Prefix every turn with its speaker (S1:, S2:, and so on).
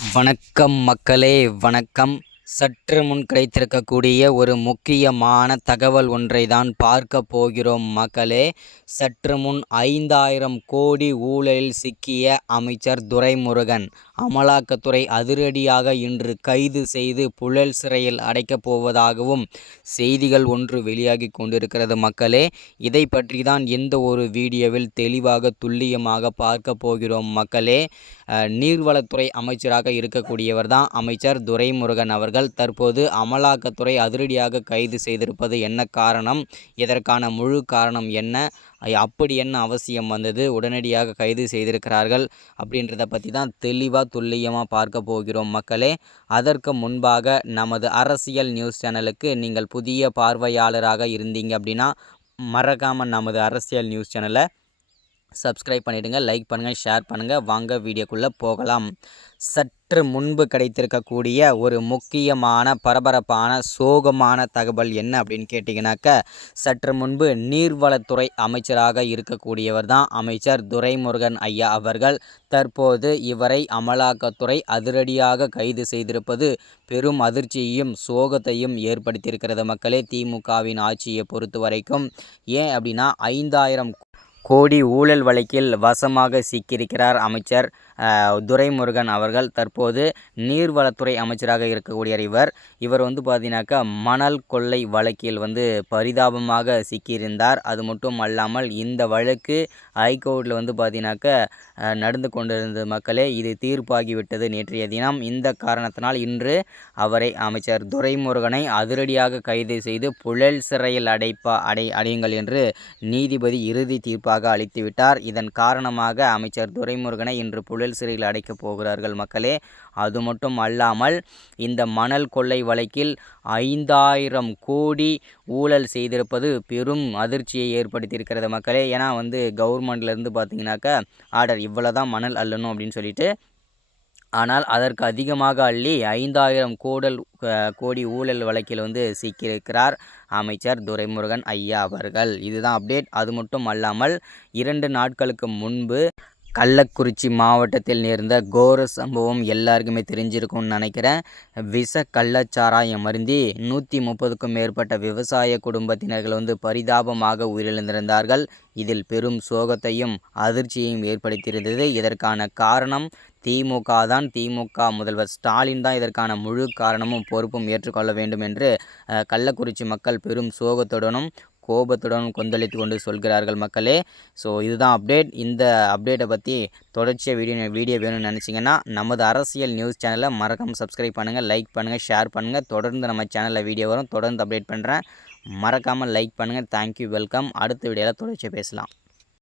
S1: வணக்கம் மக்களே வணக்கம். சற்று முன் கிடைத்திருக்கக்கூடிய ஒரு முக்கியமான தகவல் ஒன்றை தான் பார்க்க போகிறோம் மக்களே. சற்று முன் ஐந்தாயிரம் கோடி ஊழலில் சிக்கிய அமைச்சர் துரைமுருகன் அமலாக்கத்துறை அதிரடியாக இன்று கைது செய்து புழல் சிறையில் அடைக்கப் போவதாகவும் செய்திகள் ஒன்று வெளியாகி கொண்டிருக்கிறது மக்களே. இதை பற்றி தான் எந்த ஒரு வீடியோவில் தெளிவாக துல்லியமாக பார்க்க போகிறோம் மக்களே. நீர்வளத்துறை அமைச்சராக இருக்கக்கூடியவர் தான் அமைச்சர் துரைமுருகன் அவர்கள். தற்போது அமலாக்கத்துறை அதிரடியாக கைது செய்திருப்பது என்ன காரணம்? இதற்கான முழு காரணம் என்ன? அப்படி என்ன அவசியம் வந்தது? உடனடியாக கைது செய்திருக்கிறார்கள் அப்படின்றத பற்றி தான் தெளிவாக துல்லியமாக பார்க்க போகிறோம் மக்களே. அதற்கு முன்பாக நமது அரசியல் நியூஸ் சேனலுக்கு நீங்கள் புதிய பார்வையாளராக இருந்தீங்க அப்படின்னா மறக்காமல் நமது அரசியல் நியூஸ் சேனலை சப்ஸ்கிரைப் பண்ணிவிடுங்க லைக் பண்ணுங்கள் ஷேர் பண்ணுங்கள் வாங்க வீடியோக்குள்ளே போகலாம். சற்று முன்பு கிடைத்திருக்கக்கூடிய ஒரு முக்கியமான பரபரப்பான சோகமான தகவல் என்ன அப்படின்னு கேட்டிங்கனாக்க சற்று முன்பு நீர்வளத்துறை அமைச்சராக இருக்கக்கூடியவர் தான் அமைச்சர் துரைமுருகன் ஐயா அவர்கள். தற்போது இவரை அமலாக்கத்துறை அதிரடியாக கைது செய்திருப்பது பெரும் அதிர்ச்சியையும் சோகத்தையும் ஏற்படுத்தியிருக்கிறது மக்களே. திமுகவின் ஆட்சியை பொறுத்த வரைக்கும் ஏன் அப்படின்னா ஐந்தாயிரம் கோடி ஊழல் வழக்கில் வசமாக சிக்கியிருக்கிறார் அமைச்சர் துரைமுருகன் அவர்கள். தற்போது நீர்வளத்துறை அமைச்சராக இருக்கக்கூடிய இவர் இவர் வந்து பார்த்தீங்கன்னாக்கா மணல் கொள்ளை வழக்கில் வந்து பரிதாபமாக சிக்கியிருந்தார். அது மட்டும் அல்லாமல் இந்த வழக்கு ஹைகோர்ட்டில் வந்து பார்த்தீங்கன்னாக்கா நடந்து கொண்டிருந்த மக்களே இது தீர்ப்பாகிவிட்டது நேற்றைய தினம். இந்த காரணத்தினால் இன்று அவரை அமைச்சர் துரைமுருகனை அதிரடியாக கைது செய்து புழல் சிறையில் அடைப்பா அடை அடையுங்கள் என்று நீதிபதி இறுதி தீர்ப்பு அறிவிப்பாக அளித்துவிட்டார் இதன் காரணமாக அமைச்சர் துரைமுருகனை இன்று புழல் சிறையில் அடைக்கப் போகிறார்கள் மக்களே. அது மட்டும் அல்லாமல் இந்த மணல் கொள்ளை வழக்கில் ஐந்தாயிரம் கோடி ஊழல் செய்திருப்பது பெரும் அதிர்ச்சியை ஏற்படுத்தியிருக்கிறது மக்களே. ஏன்னா வந்து கவர்மெண்ட்லேருந்து பார்த்தீங்கன்னாக்கா ஆர்டர் இவ்வளோ தான் மணல் அள்ளணும் அப்படின்னு சொல்லிட்டு ஆனால் அதற்கு அதிகமாக அள்ளி ஐந்தாயிரம் கோடல் கோடி ஊழல் வழக்கில் வந்து சிக்கியிருக்கிறார் அமைச்சர் துரைமுருகன் ஐயா அவர்கள். இதுதான் அப்டேட். அது மட்டும் அல்லாமல் இரண்டு நாட்களுக்கு முன்பு கள்ளக்குறிச்சி மாவட்டத்தில் நேர்ந்த கோர சம்பவம் எல்லாருக்குமே தெரிஞ்சிருக்கும்னு நினைக்கிறேன். விஷ கள்ளச்சாராயம் அருந்தி நூற்றி முப்பதுக்கும் மேற்பட்ட விவசாய குடும்பத்தினர்கள் வந்து பரிதாபமாக உயிரிழந்திருந்தார்கள். இதில் பெரும் சோகத்தையும் அதிர்ச்சியையும் ஏற்படுத்தியிருந்தது. இதற்கான காரணம் திமுக தான். திமுக முதல்வர் ஸ்டாலின் தான். இதற்கான முழு காரணமும் பொறுப்பும் ஏற்றுக்கொள்ள வேண்டும் என்று கள்ளக்குறிச்சி மக்கள் பெரும் சோகத்துடனும் கோபத்துடன் கொந்தளித்து கொண்டு சொல்கிறார்கள் மக்களே. ஸோ இதுதான் அப்டேட் இந்த அப்டேட்டை பற்றி தொடர்ச்சியாக வீடியோ வீடியோ வேணும்னு நினச்சிங்கன்னா நமது அரசியல் நியூஸ் சேனலை மறக்காமல் சப்ஸ்கிரைப் பண்ணுங்கள் லைக் பண்ணுங்கள் ஷேர் பண்ணுங்கள் தொடர்ந்து நம்ம சேனலில் வீடியோ வரும். தொடர்ந்து அப்டேட் பண்ணுறேன் மறக்காமல் லைக் பண்ணுங்கள் தேங்க்யூ வெல்கம் அடுத்த வீடியோவில் தொடர்ச்சியாக பேசலாம்.